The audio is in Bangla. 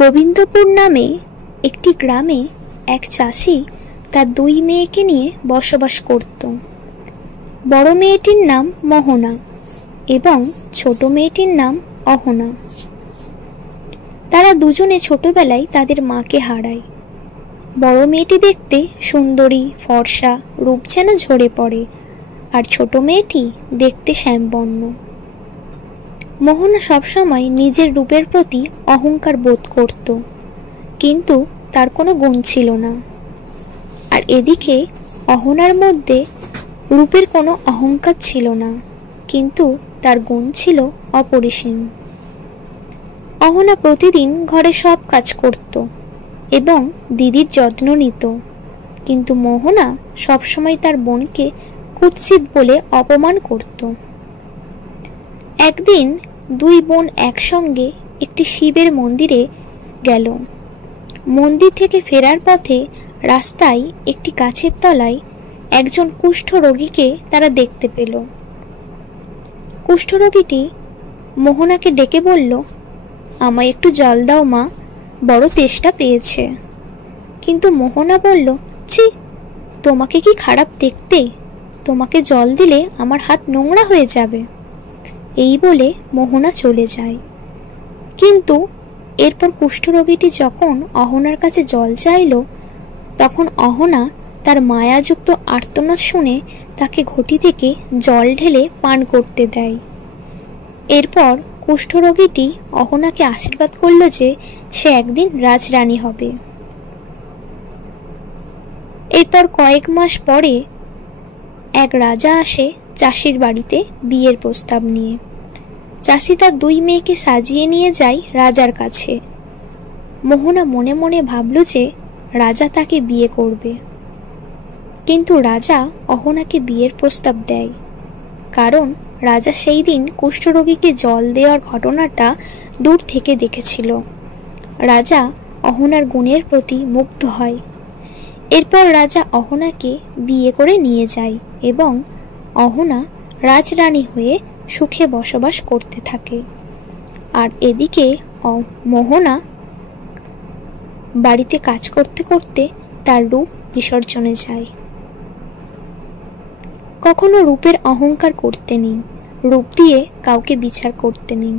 গোবিন্দপুর নামে একটি গ্রামে এক চাষি তার দুই মেয়েকে নিয়ে বসবাস করত। বড় মেয়েটির নাম মোহনা এবং ছোট মেয়েটির নাম অহনা। তারা দুজনে ছোটবেলায় তাদের মাকে হারায়। বড় মেয়েটি দেখতে সুন্দরী, ফর্সা, রূপ যেন ঝরে পড়ে, আর ছোট মেয়েটি দেখতে শ্যামবর্ণ। মোহনা সবসময় নিজের রূপের প্রতি অহংকার বোধ করত, কিন্তু তার কোনো গুণ ছিল না। আর এদিকে অহনার মধ্যে রূপের কোনো অহংকার ছিল না, কিন্তু তার গুণ ছিল অপরিসীম। অহনা প্রতিদিন ঘরে সব কাজ করত এবং দিদির যত্ন নিত, কিন্তু মোহনা সবসময় তার বোনকে কুৎসিত বলে অপমান করত। একদিন দুই বোন একসঙ্গে একটি শিবের মন্দিরে গেল। মন্দির থেকে ফেরার পথে রাস্তায় একটি গাছের তলায় একজন কুষ্ঠ রোগীকে তারা দেখতে পেল। কুষ্ঠরোগীটি মোহনাকে ডেকে বলল, আমায় একটু জল দাও মা, বড় তেষ্টা পেয়েছে। কিন্তু মোহনা বলল, ছি, তোমাকে কি খারাপ দেখতে? তোমাকে জল দিলে আমার হাত নোংরা হয়ে যাবে। এই বলে মোহনা চলে যায়। কিন্তু এরপর কুষ্ঠরোগীটি যখন অহনার কাছে জল চাইল, তখন অহনা তার মায়াযুক্ত আর্তনাদ শুনে তাকে ঘটি থেকে জল ঢেলে পান করতে দেয়। এরপর কুষ্ঠরোগীটি অহনাকে আশীর্বাদ করল যে সে একদিন রাজরানী হবে। এরপর কয়েক মাস পরে এক রাজা আসে চাষির বাড়িতে বিয়ের প্রস্তাব নিয়ে। চাষি তার দুই মেয়েকে সাজিয়ে নিয়ে যায় রাজার কাছে। মোহনা মনে মনে ভাবল যে রাজা তাকে বিয়ে করবে, কিন্তু রাজা অহনাকে বিয়ের প্রস্তাব দেয়, কারণ রাজা সেই দিন কুষ্ঠরোগীকে জল দেওয়ার ঘটনাটা দূর থেকে দেখেছিল। রাজা অহনার গুণের প্রতি মুগ্ধ হয়। এরপর রাজা অহনাকে বিয়ে করে নিয়ে যায় এবং অহনা রাজরানী হয়ে সুখে বসবাস করতে থাকে। আর এদিকে মোহনা বাড়িতে কাজ করতে করতে তার রূপ বিসর্জনে যায়। কখনো রূপের অহংকার করতে নেই, রূপ দিয়ে কাউকে বিচার করতে নেই।